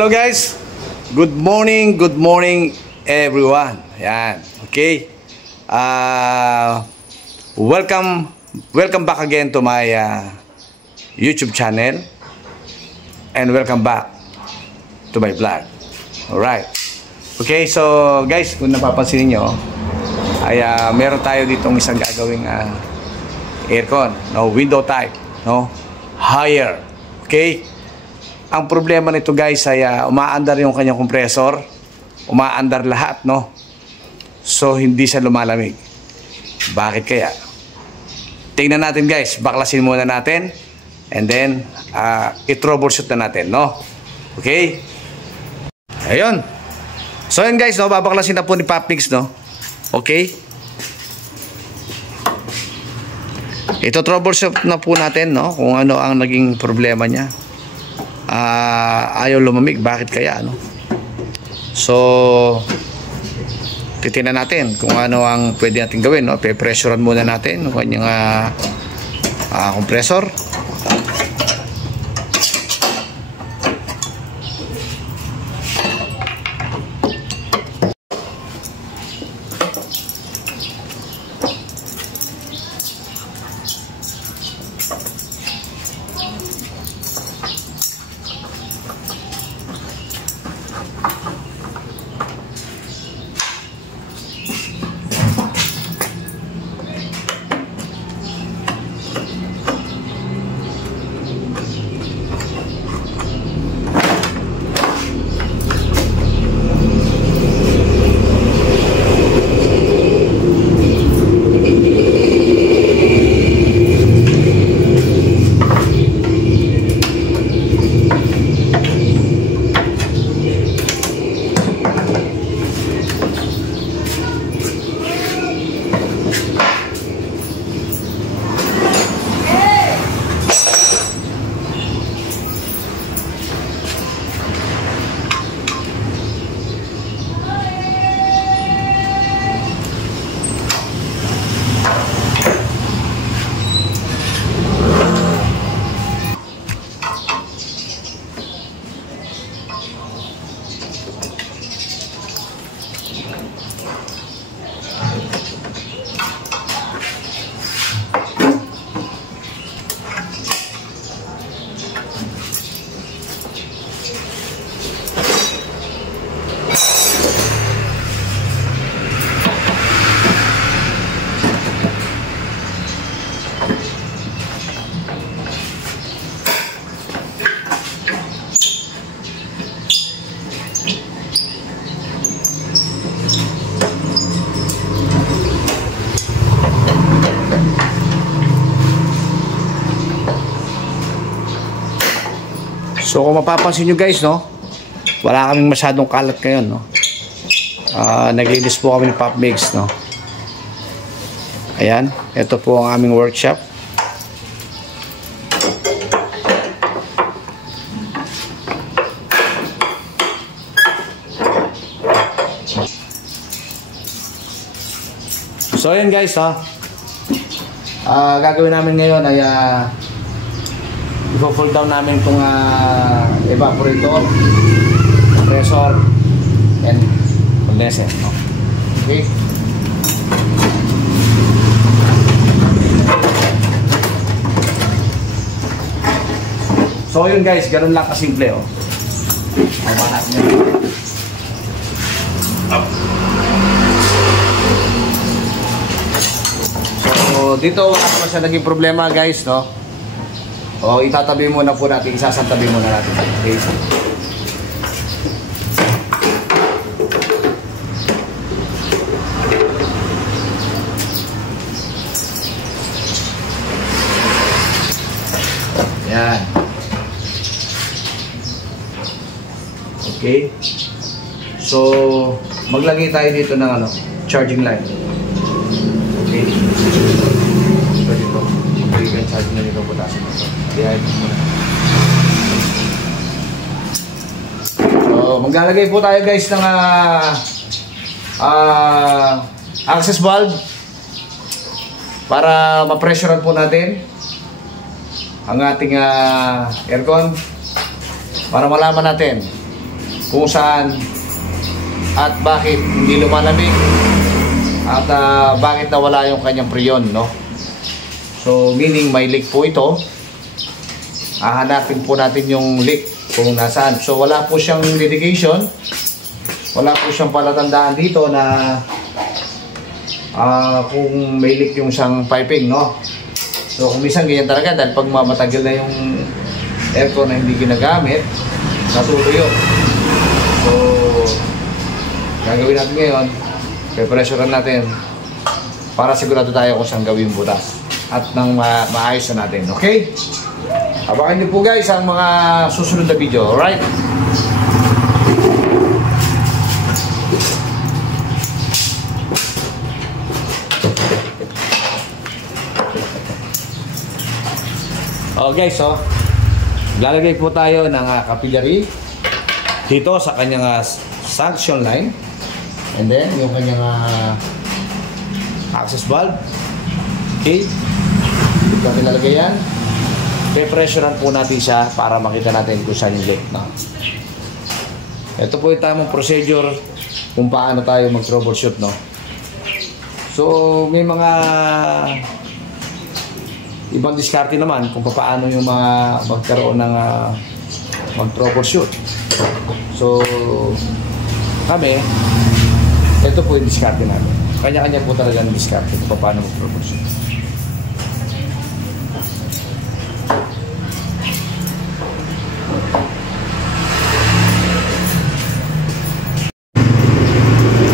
Hello guys, good morning everyone. Yan, okay. Welcome back again to my YouTube channel, and welcome back to my vlog. Alright, okay. So guys, kung napapansin niyo, ay meron tayo ditong isang gagawing aircon, no, window type, no, higher. Okay. Ang problema nito guys ay umaandar yung kanyang compressor, umaandar lahat, no? So hindi siya lumalamig. Bakit kaya? Tingnan natin guys, baklasin muna natin, and then i-troubleshoot na natin, no? Okay? Ayun. So yun guys, no, babaklasin na po ni Popmix, no? Okay? Ito troubleshoot na po natin, no, kung ano ang naging problema niya. Ayaw lumamig, bakit kaya, no? So titingnan natin kung ano ang pwede natin gawin, no? Pe-pressurean muna natin yung kanyang compressor. So kung mapapansin nyo guys, no, wala kaming masyadong kalat ngayon, no. Naglinis po kami ng Popmix, no. Ayan, ito po ang aming workshop. So ayan guys, ha, gagawin namin ngayon ay i-fold down namin itong evaporator, compressor, and condenser, no? Okay. So yun guys, ganun lang kasimple, oh. Hawa natin yun. So dito wala naman siya naging problema guys, no? O itatabi muna po natin, isasantabi muna natin. Okay. Yan. Okay. So maglagay tayo dito ng charging line. Okay. So dito, magiging charging na dito, putasin ito. So maglalagay po tayo guys ng access valve para ma-pressurean po natin ang ating aircon, para malaman natin kung saan at bakit hindi lumalamig at bakit nawala yung kanyang preyon, no? So meaning may leak po ito. Hahanapin po natin yung leak kung nasaan. So wala po siyang indication, wala po siyang palatandaan dito na kung may leak yung isang piping, no? So kung minsan ganyan talaga dahil pag matagal na yung aircon na hindi ginagamit, natutuyo. So gagawin natin ngayon, pe-pressurean natin para sigurado tayo kung saan gawin butas at nang maayos na natin, okay? Abangan niyo po guys ang mga susunod na video, alright? Okay, so lalagay po tayo ng capillary dito sa kanyang suction line, and then yung kanyang access valve. Okay, dito natin lalagay yan. Pe-pressurean po natin siya para makita natin kung saan yung leak, no? Ito po yung tamang procedure kung paano tayo mag-troubleshoot, no? So may mga ibang diskarte naman kung paano yung mga magkaroon ng mag-troubleshoot. So kami, ito po yung diskarte namin. Kanya-kanya po talaga ng diskarte kung paano mag-troubleshoot.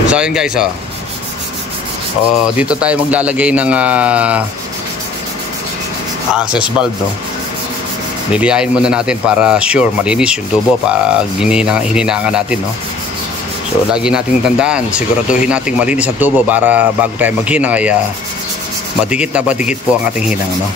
So ayun guys, dito tayo maglalagay ng access valve, no? Liliyahin muna natin para sure malinis yung tubo para hininangan natin, no? So lagi nating tandaan, siguraduhin nating malinis ang tubo para bago tayo maghinang ay madikit na madikit po ang ating hinang, no?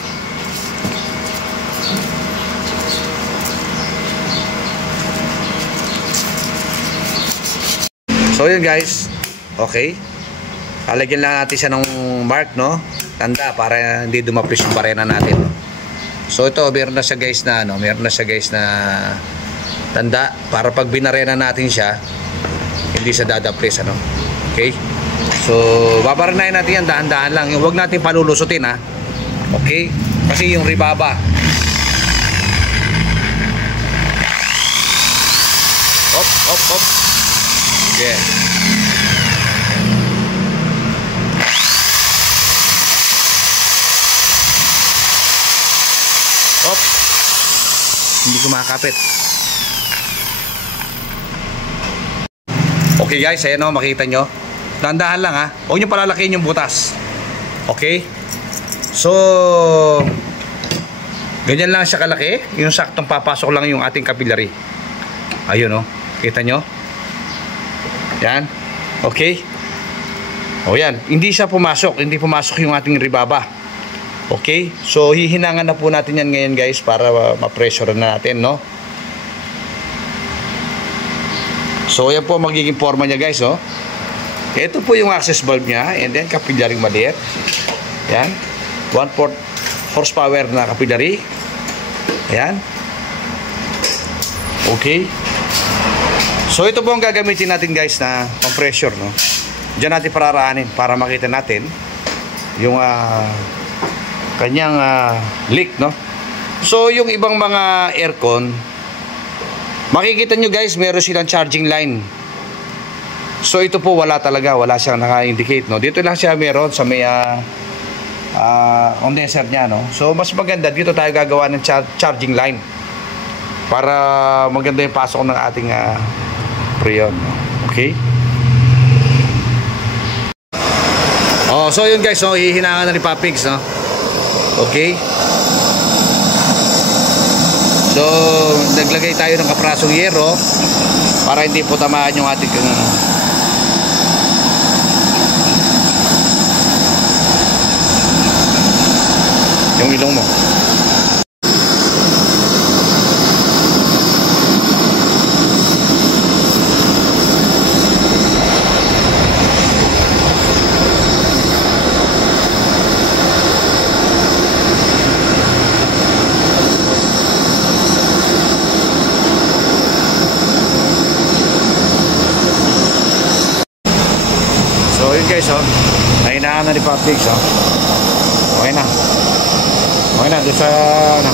So yun guys, okay, lalagyan lang natin siya ng mark, no? Tanda para hindi dumaplis yung barena natin, no? So ito meron na siya guys na meron na siya guys na tanda para pag binarena natin siya hindi siya dadaplis, ano? Okay? So babaranayin natin yan dahan-dahan lang. Huwag natin palulusutin, ha? Okay? Kasi yung ribaba. Op. Okay. Hindi ko makakapit. Okay guys, ayan o, makita nyo. Dahan-dahan lang, ha. Huwag nyo palalakihin yung butas. Okay? So ganyan lang siya kalaki. Yung saktong papasok lang yung ating capillary. Ayun o, kita nyo. Yan. Okay. O yan, hindi siya pumasok. Hindi pumasok yung ating ribaba. Okay, so hihinangan na po natin yan ngayon guys para ma-pressure na natin, no? So yan po magiging forma niya guys, oh. Ito po yung access valve niya, and then capillary maliit. Yan, 1/4 horsepower na capillary. Ayan. Okay. So ito po ang gagamitin natin guys na pang-pressure, no? Diyan natin pararaanin para makita natin yung kanyang leak, no? So yung ibang mga aircon, makikita nyo guys, meron silang charging line. So ito po wala talaga, wala siyang naka-indicate, no? Dito lang siya meron sa may condenser niya, no? So mas maganda dito tayo gagawa ng charging line para maganda yung pasok ng ating preyon, no? Okay? So yun guys, so hihinangan na ni Papigs, no? Okay. So naglagay tayo ng kaprasong yero para hindi po tamaan yung ating yung ilong mo. guys, oh. Nahinaan na ni Publix, oh. Okay na. Okay na, doon sa, ano.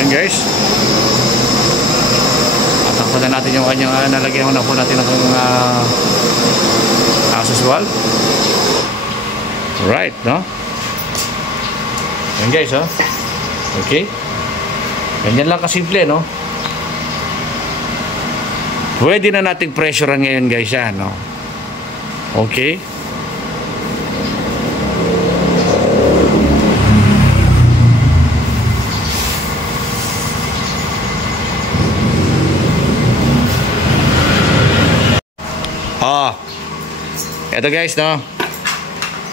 Yan guys. At na natin yung kanyang, nalagyan ko na po natin ng access valve. Right, no? Yan guys, oh. Okay. Ganyan lang kasimple, no? Pwede na nating pressure ngayon guys, yan, no? Okay. Ito guys, no?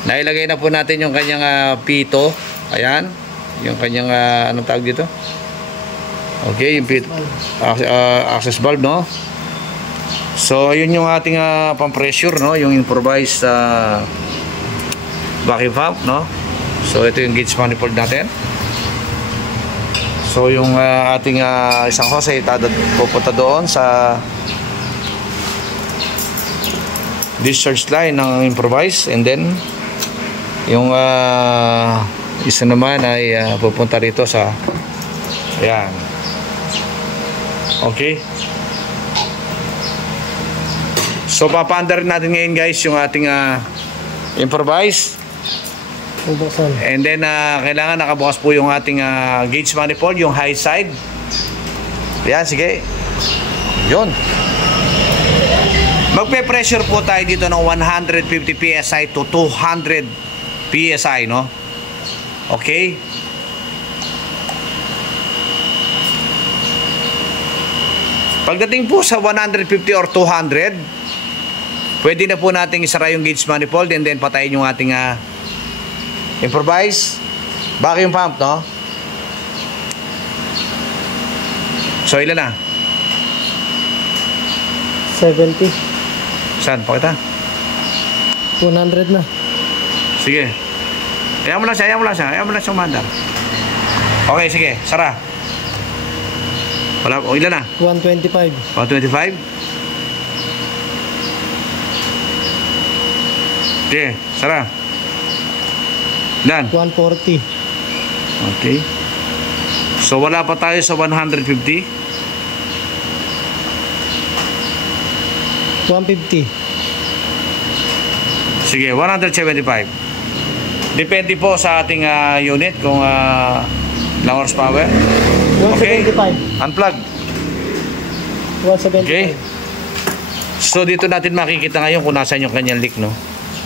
Nailagay na po natin yung kanyang pito. Ayan. Yung kanyang, anong tawag dito? Okay, yung pito. Access valve, no? So, yun yung ating pang-pressure, no? Yung improvised vacuum pump, no? So, ito yung gauge manifold natin. So, yung ating isang hose pupunta doon sa discharge line ng improvise, and then yung isa naman ay pupunta rito sa ayan. Okay, so papaandar natin ngayon guys yung ating improvise, and then kailangan nakabukas po yung ating gauge manifold, yung high side. Ayan, sige, yun. Magpe-pressure po tayo dito ng 150 PSI to 200 PSI, no? Okay? Pagdating po sa 150 or 200, pwede na po nating isara yung gauge manifold, and then patayin yung ating improvise vacuum pump, no? So, ilan na? 70. Saan? Pakita. 100 na. Sige. Ayaw mo lang siya, ayaw mo lang siya. Ayaw mo lang siya umandar. Okay, sige. Sara. Wala, o ilan na? 125. 125? Sige, sara. Dan. 140. Okay. So, wala pa tayo sa 150. 150. Sige, 175. Depende po sa ating unit kung ilang horsepower. Okay. 175. Unplug. 175. Okay. So dito natin makikita ngayon kung nasaan yung kanyang leak, no?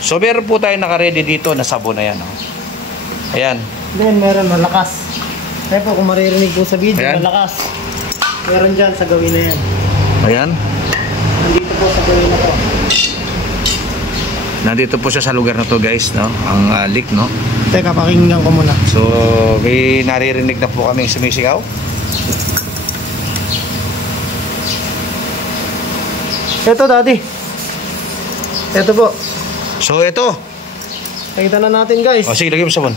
So meron po tayo naka-ready dito na sabon na yan, no? Ayan. Then meron malakas. Kaya po kung maririnig po sa video, ayan, malakas. Meron dyan sa gawin na yan. Ayan. Nandito po sa gawin na to. Nandito po siya sa lugar na to guys, no? Ang leak, no? Teka, pakinggan ko muna. So may naririnig na po kaming sumisigaw. Ito daddy. Ito po. So ito. Nakita na natin guys. O sige, lagyan mo sabon.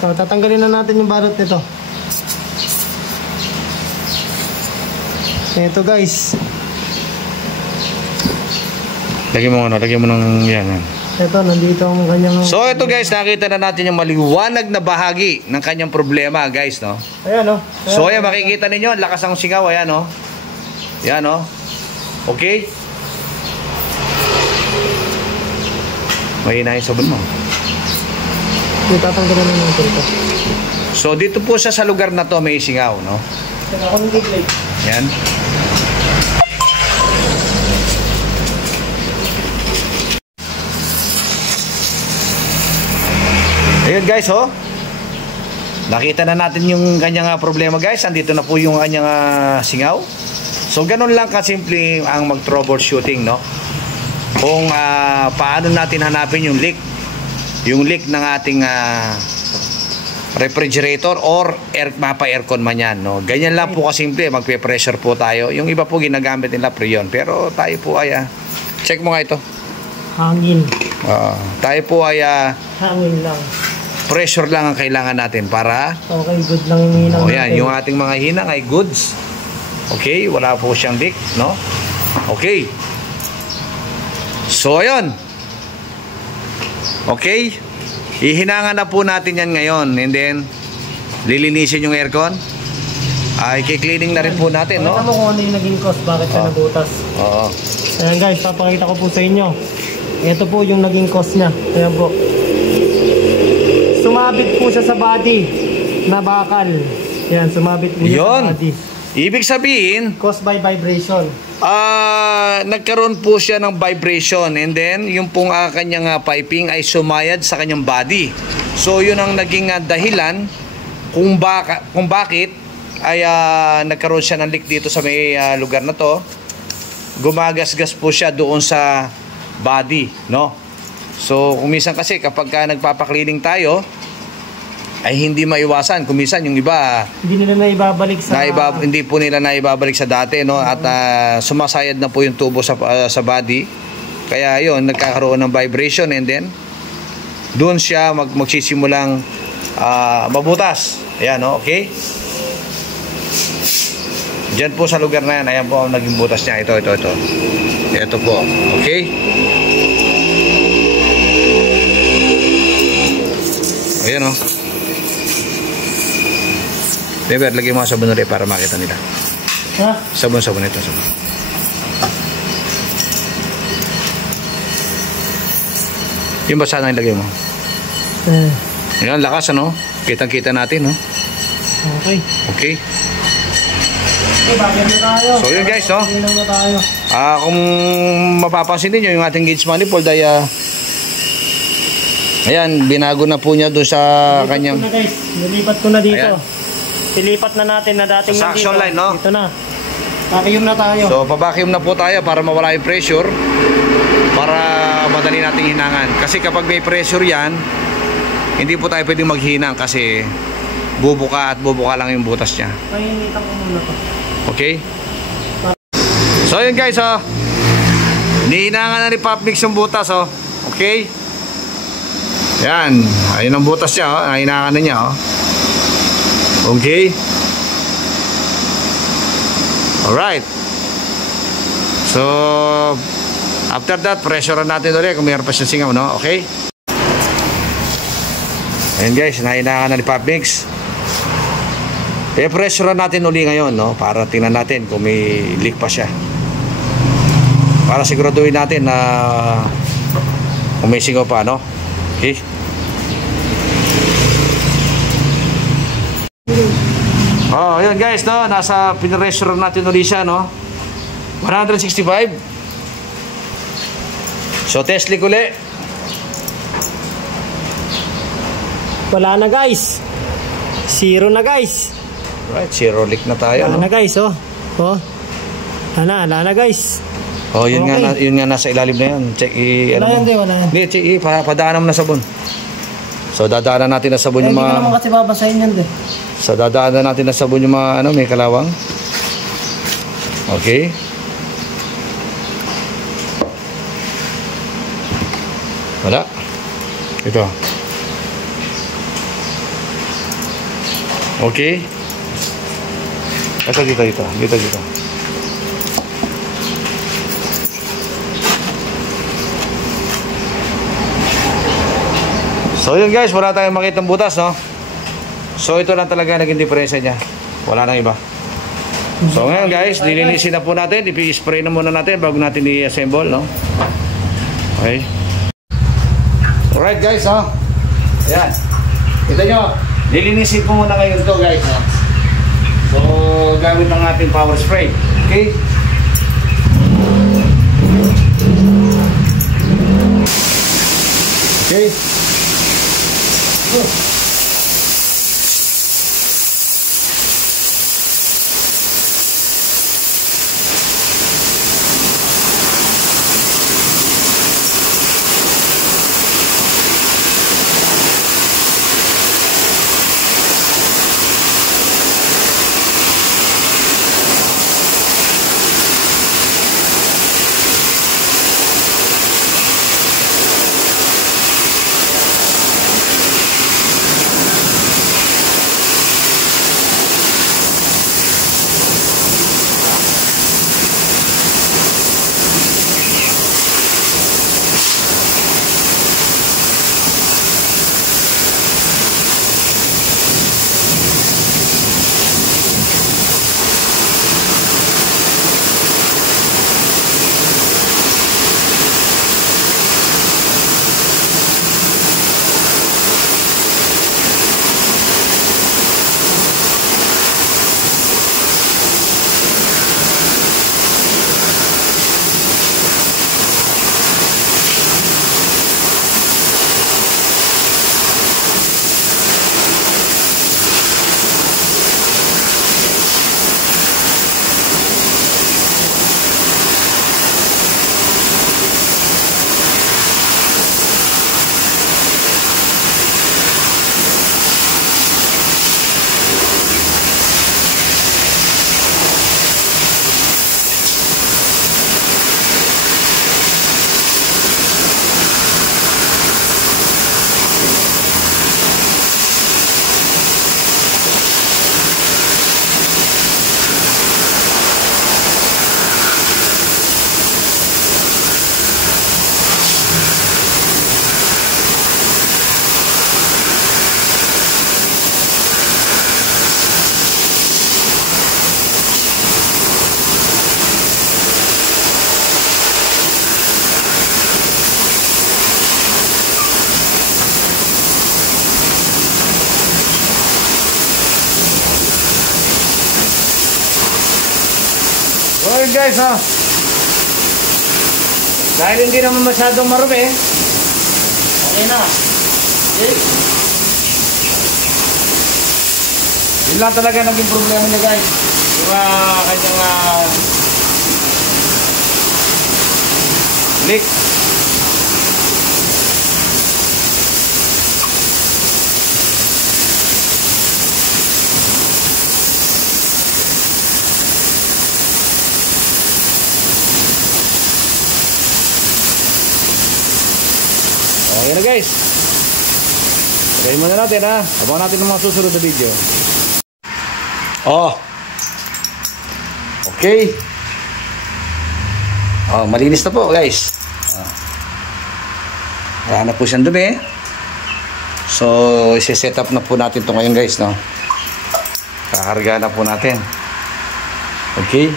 So, tatanggalin na natin yung balot nito. Ito guys. Lagyan mo ng yan. Ito, nandito ang kanyang... So ito guys, nakita na natin yung maliwanag na bahagi ng kanyang problema guys, no? Ayan o. So ayan, makikita ninyo, lakas ng singaw, ayan o. Ayan o. Okay? Mahina yung sabon mo. Tatanggalin na natin ito. So dito po sa lugar na to may singaw, no? Teka, ako ng giglig. Ayan. Ayun guys, oh. Nakita na natin yung kanyang problema guys. Andito na po yung kanyang singaw. So ganun lang kasimple ang mag-troubleshooting, no? Kung paano natin hanapin yung leak. Yung leak ng ating refrigerator or mapa-aircon man yan, no? Ganyan lang po kasimple. Magpe-pressure po tayo. Yung iba po ginagamit nila Freon. Pero tayo po ay check mo nga ito. Hangin. Tayo po ay hangin lang. pressure lang ang kailangan natin para Okay, good lang yung hinang o yan, natin. yung ating mga hinang ay goods. Okay, wala po siyang leak, no? Okay. So, ayun. Okay. Ihinangan na po natin yan ngayon. And then, lilinisin yung aircon. Ay, kikleaning na rin po natin, no? Pakita mo kung ano yung naging cause, bakit siya nabutas. Oo. Ayan guys, papakita ko po sa inyo. Ito po yung naging cause niya. Ayan po. Sumabit po siya sa body na bakal. Ayan, sumabit po siya Yun. sa body. Ibig sabihin, Caused by vibration. nagkaroon po siya ng vibration and then yung pong kanyang piping ay sumayad sa kanyang body. So yun ang naging dahilan kung bakit ay nagkaroon siya ng leak dito sa may lugar na to. Gumagasgas po siya doon sa body, no? So kung minsan kasi kapag nagpapaklining tayo ay hindi maiwasan. Kung minsan yung iba Hindi nila na ibabalik sa... hindi po nila na ibabalik sa dati, no? At sumasayad na po yung tubo sa body. Kaya yon nagkakaroon ng vibration and then doon siya magsisimulang mabutas. Ayan, no? Okay? Diyan po sa lugar na yan, ayan po ang naging butas niya. Ito. Ito po. Okay? Ayan, no? Deber, lagyan mo ang sabon ulit para makita nila. Ha? Sabon ito. Sabon. Yung basa na ilagay mo. Ayan, lakas, ano? Kitang-kita natin, no? Okay. Okay. Okay, bagay na tayo. So, yun guys, no? Ilang na tayo. Kung mapapansin niyo yung ating gauge manifold ay ayan, binago na po niya doon sa kanyang Nilipat ko na guys. Nilipat ko na dito. Ayan. Ilipat na natin na dating Sa nandito. suction line, no? Dito na. Vacuum na tayo. So, pa-vacuum na po tayo para mawala yung pressure para madali nating hinangan. Kasi kapag may pressure yan, hindi po tayo pwedeng maghinang kasi bubuka lang yung butas niya. Painitan ko muna to. Okay? So, yun guys, nihinangan na ni Pop Mix yung butas, okay? Yan, ayun ang butas niya, nahinangan na niya, okay? Alright. So, after that, pressure natin ulit kung mayroon pa siya singaw, no? Okay? Ayan guys, nahinangan na ni Pop Mix. Pressure natin uli ngayon, no? Para tingnan natin kung may leak pa siya. Para siguraduhin natin na kung may singaw pa, no? Okay? Oh, yun guys, no? Nasa pinressure natin uli siya, no? 165. So, test leak uli. Wala na guys. Zero na guys. Right, zero leak na tayo, Wala no? na guys, oh. Wala na guys. Oh, yun Okay. nga, yun nga nasa ilalim na yan. Check Wala yan, wala yan. Hindi, check padaanan mo na sabon. So, dadaanan natin na sabon Hindi yung ka naman mga... kasi babasahin yan, So, dadaanan natin na sabon yung mga, may kalawang. Okay. Wala. Ito. Okay. Ito, dito. So yun guys, wala tayong makitang butas, no? So ito lang talaga naging diferensya niya. Wala nang iba. So ngayon guys, nilinisin na po natin. I-spray na muna natin bago natin i-assemble, no? Okay. Alright guys, ha? Ayan. Kita nyo, nilinisin ko muna ngayon to guys, ha? So gamit ng ating power spray. Okay? Okay. So yun guys, ha. Dahil hindi naman masyadong marumi, okay na. Okay. Yun lang talaga naging problema niya guys. Yung kanyang leak. Okay na guys. Patayin muna natin ha. Abangan natin ng mga susunod na video. Oh. Okay. Oh, malinis na po guys. Wala na po siyang dumi. So, isi-set up na po natin ito ngayon guys, no? Kakarga na po natin. Okay.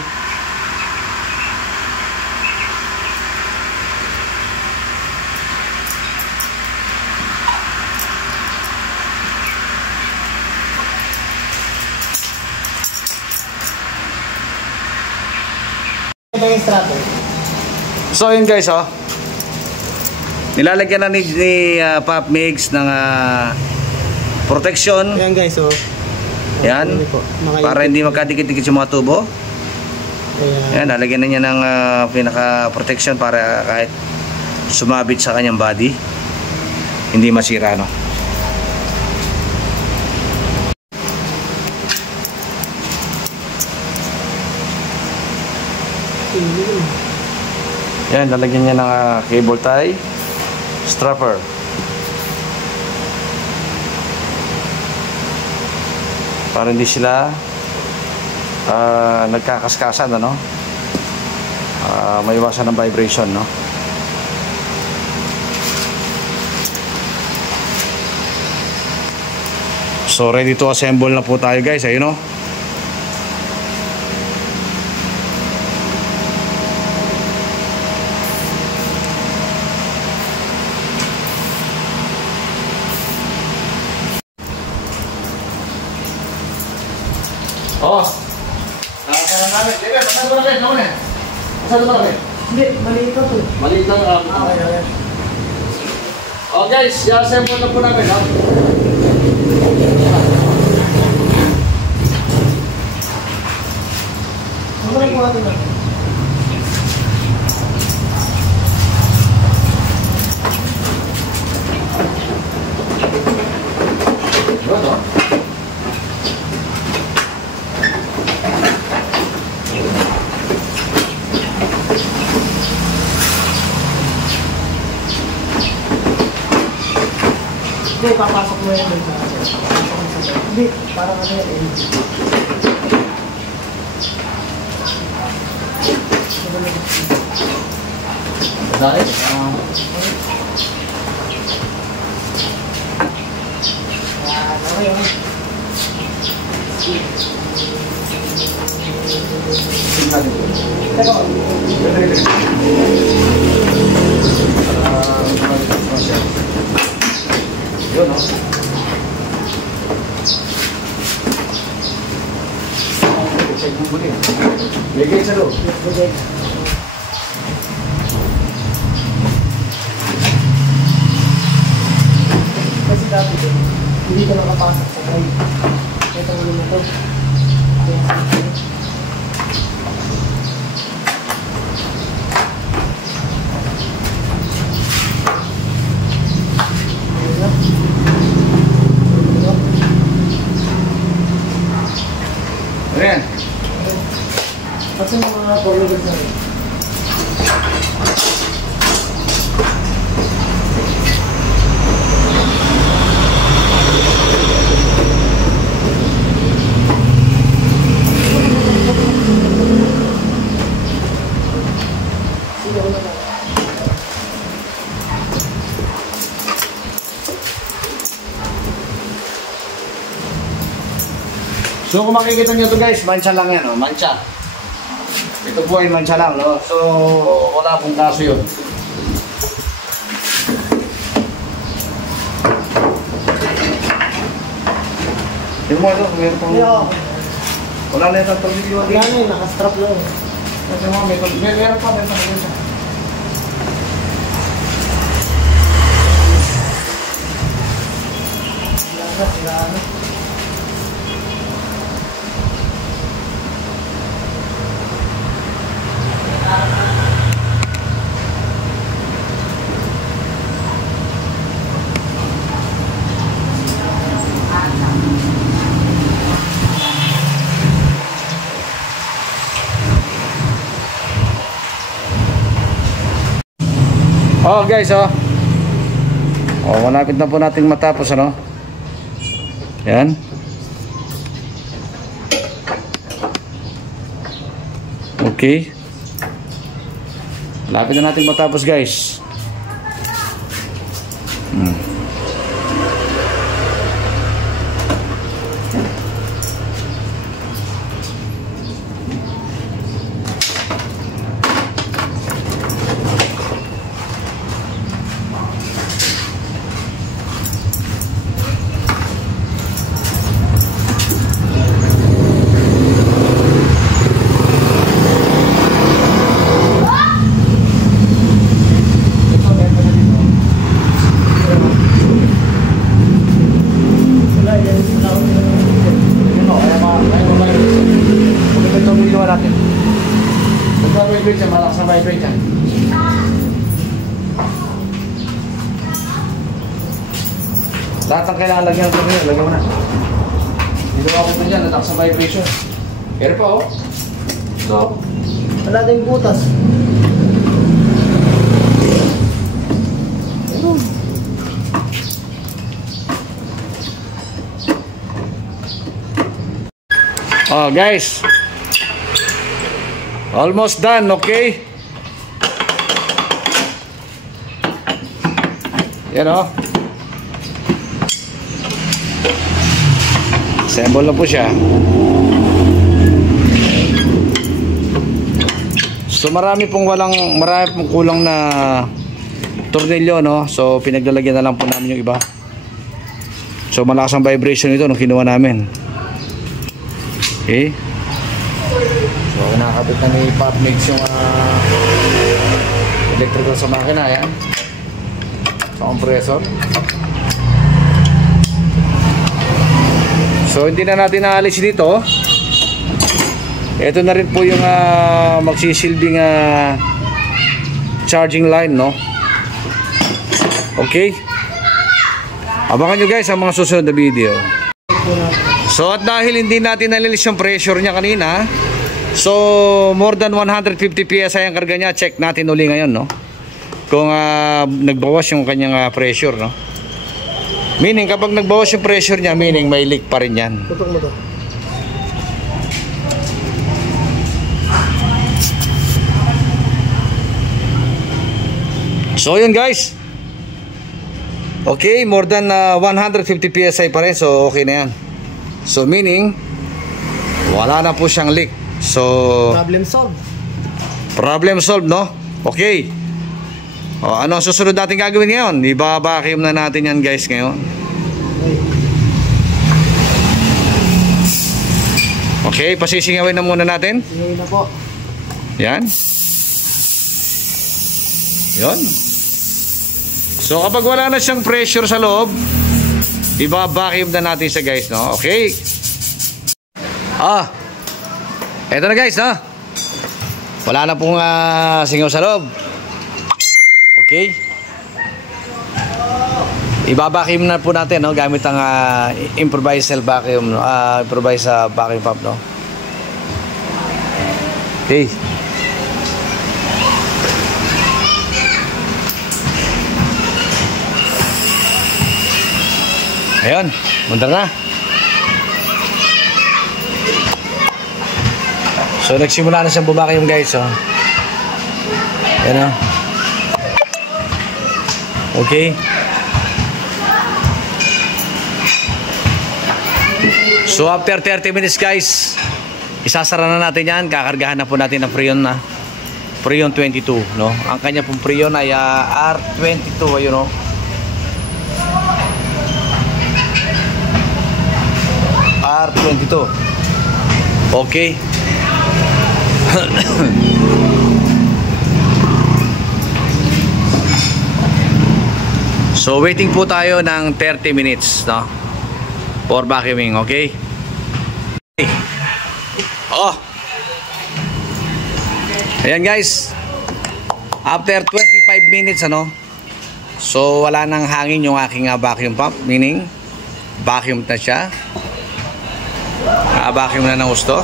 So yun guys, oh. Nilalagyan na ni Pop Mix ng protection. Ayan guys, oh. Yan. Para hindi magkadikit-dikit yung mga tubo. Ayan, lalagyan na niya ng pinaka-protection para kahit sumabit sa kanyang body, hindi masira, no? Yan, lalagyan niya ng cable tie strapper. Para hindi sila nagkakaskasan, ano? Maiwasan ng vibration, no? So ready to assemble na po tayo guys, ayun, no? Oh. Nakakala namin. Sige, pasado ba namin? Naman eh. Pasado ba namin? Hindi, maliit ko to. Maliit lang. Okay. Oh guys, i-assemble na po namin. Ano rin po natin natin? Ano? Hindi, papasok mo yan doon sa hindi, parang ano yan eh. Dahil? Yun, no? Check mo muli. Bigay sa loob. Bigay. Kasi dati din, hindi ko nakapasok sa drive. Ito mo naman ito. Ayan. Kasi mga followers na rin. So kung makikita nyo ito guys, mancha lang yan, no? Mancha. Ito po ay mancha lang, no? So wala pong kaso yun. Tingnan mo ito, meron pong... Wala na ito pag-video. Wala na yun, nakastrap lang. Meron pa. Oh guys, malapit na po nating matapos, ano? Yan. Okay. Malapit na nating matapos, guys. Vibrate siya, malakas na vibrate yan. Lahat ang kailangan lagyan ng tornilyo, lagyan mo na. Dito ako po dyan, malakas na vibration. Pero pa Ito. Wala tayong butas. Oh guys, almost done, okay? Yan assemble na po siya. So marami pong kulang na tornilyo, no? So pinaglalagyan na lang po namin yung iba. So malakas ang vibration nito nung kinuha namin. Okay? So nakakabit na ni Pop Mix yung electrical sa makina, yan. Sa compressor. So hindi na natin naalis dito. Ito na rin po yung magsisilbing charging line, no? Okay? Abangan nyo guys ang mga susunod na video. So at dahil hindi natin nalilis yung pressure niya kanina, so more than 150 PSI ang karga niya. Check natin uli ngayon, no? Kung nagbawas yung kanyang pressure, no? Meaning kapag nagbawas yung pressure niya, meaning may leak pa rin yan. Tutok mo to. So yun guys. Okay, more than 150 PSI pa rin. So okay na yan. So meaning wala na po siyang leak. So Problem solved. problem solved, no? Okay. Ano ang susunod natin gagawin ngayon? Iba-vacuum na natin yan guys ngayon. Okay, pasisingawin na muna natin. Singawin na po. Yan. Yun. So kapag wala na siyang pressure sa loob, iba-vacuum na natin siya guys, no? Okay. Eto na guys, no? Wala na pong singaw sa loob. Okay. Iba-vacuum na po natin, no? Gamit ang improvised cell vacuum, no? Improvised vacuum pump, no? Okay. Ayun, muntar na. So nagsimula na siyang bumakyum guys, oh. Ayan, oh. Okay. So after 30 minutes guys, isasara na natin yan. Kakargahan na po natin ng Freon na Freon 22, no? Ang kanya pong Freon ay R22, ayun, no? R22. Okay. So waiting po tayo ng 30 minutes, no? For vacuuming, okay? Oh. Ayan guys. After 25 minutes, ano? So wala nang hangin yung aking vacuum pump, meaning vacuum na siya. Vacuum na ng gusto.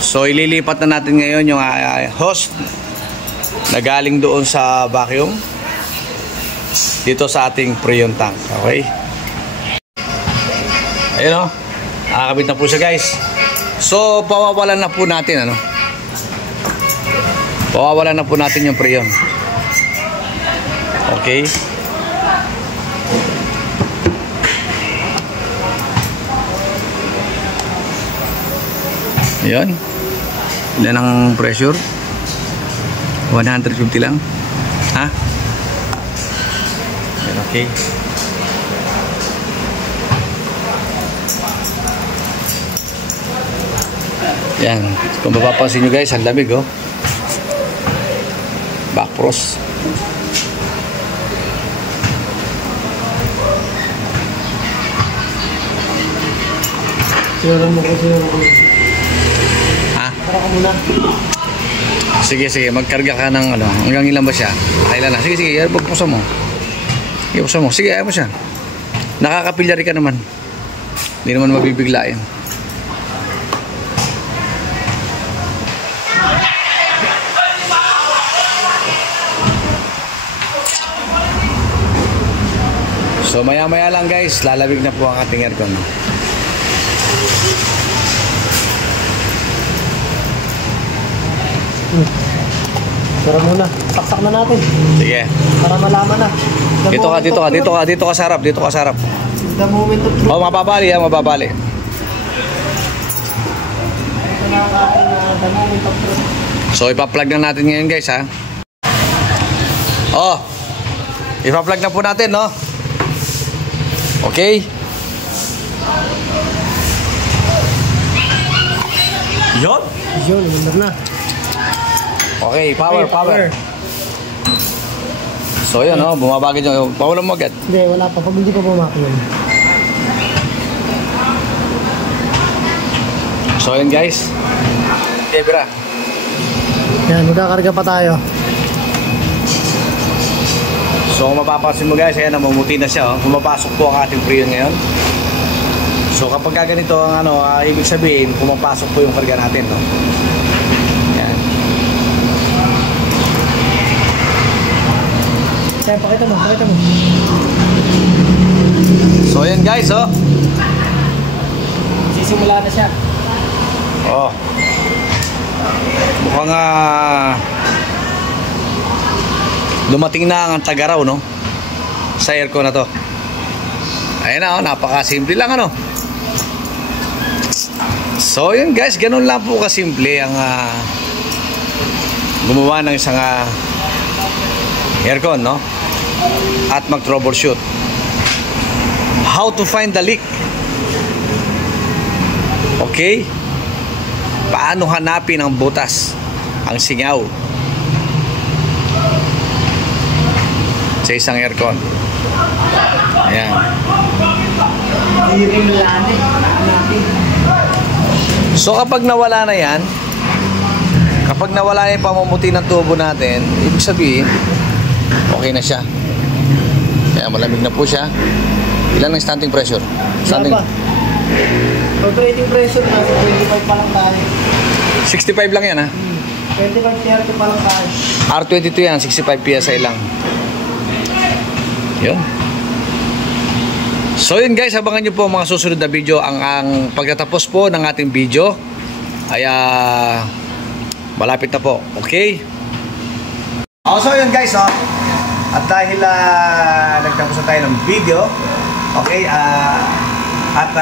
So ililipat na natin ngayon yung hose na galing doon sa vacuum dito sa ating Freon tank. Okay? Ayun o. Nakakabit na po siya guys. So pawawalan na po natin, ano? Pawawalan na po natin yung Freon. Okay? Ayun. Ilan ang pressure? 150 lang. Ha? Ayan, okay. Yan. Kung mapapansin nyo guys, ang lamig oh. Back frost. Sinara mo ko. Ha? Para ka muna. Sige, magkarga ka ng ano. Hanggang ilan ba siya? Kailan na? Sige, buksan mo. Sige, buksan mo. Sige, ayaw mo siya. Nakakapilyari ka naman. Hindi naman mabibiglain. So maya-maya lang guys, lalamig na po ang ating aircon. Tara muna. Taksak na natin. Sige. Para malaman na. Dito ka sa harap. The moment of truth. Oh, mababali ha, mababali. Ito na ang ating the moment of truth. So ipa-plug na natin ngayon guys ha. Oh. Ipa-plug na po natin, no? Okay. Yun. Number na. Okay, power. So yun, no? Bumabagay nyo. Pawalan mo agad. Hindi, wala pa. Pag hindi pa bumaki yun. So yun guys. Debra. Yan, magkakarga pa tayo. So kung mapapansin mo guys, ayan, namumuti na siya. Oh. Pumapasok po ang ating Freon ngayon. So kapag ganito ang ano, ibig sabihin, pumapasok po yung karga natin. No? Ayan. Kaya pakita mo. So ayan guys, oh. Sisimula na siya. Oh. Mukhang dumating na ang tagaraw, no? Sa aircon na to. Ayan na, oh, napakasimple lang, ano? So yun guys, ganun lang po kasimple ang gumawa ng isang aircon, no? At mag-troubleshoot. How to find the leak. Okay? Paano hanapin ang butas, ang singaw sa isang aircon. Ayan. So kapag nawala na yan, kapag nawala yung pamumuti ng tubo natin, ibig sabihin okay na siya. Kaya malamig na po siya. Ilan ang standing pressure? Standing Operating pressure na 25 pa lang tayo. 65 lang yan ha. 25 PSI pa lang tayo. R22 yan, 65 PSI lang. Yun. So yun guys, abangan nyo po mga susunod na video. Ang pagtatapos po ng ating video ay malapit na po. Okay? So yun guys, oh. At dahil nagtapos na tayo ng video, okay, at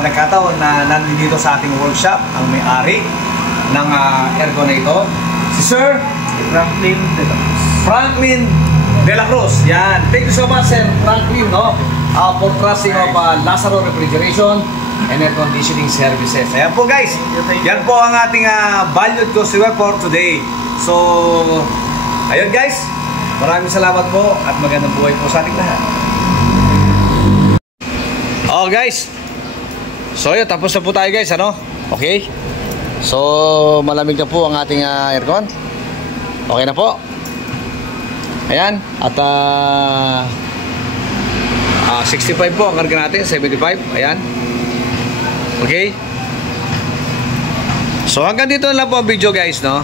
nagkataon na nandito sa ating workshop ang may-ari ng aircon na ito, si Sir Franklin De La Cruz. Yan. Thank you so much, Sir Franklin, no? For trusting of Lazaro Refrigeration and Air Conditioning Services. Ayan po guys. Yan po ang ating valued customer for today. So, ayun guys. Maraming salamat po at magandang buhay po sa ating lahat. Oh guys, so yun, tapos na po tayo guys, ano? Okay? So, malamig na po ang ating aircon. Okay na po. Ayan, at 65 po ang karga natin, 75. Ayan. Okay? So, hanggang dito na lang po ang video guys, no?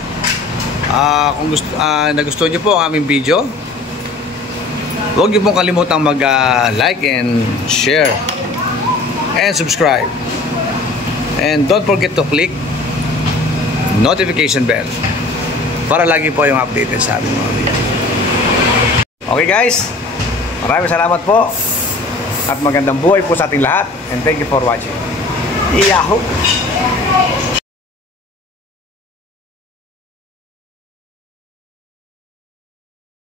Kung nagustuhan nyo po ang aming video, huwag nyo pong kalimutang mag-like and share and subscribe. And don't forget to click notification bell para lagi po yung updated sa aming mga video. Okay guys, maraming salamat po at magandang buhay po sa ating lahat, and thank you for watching. Yahoo!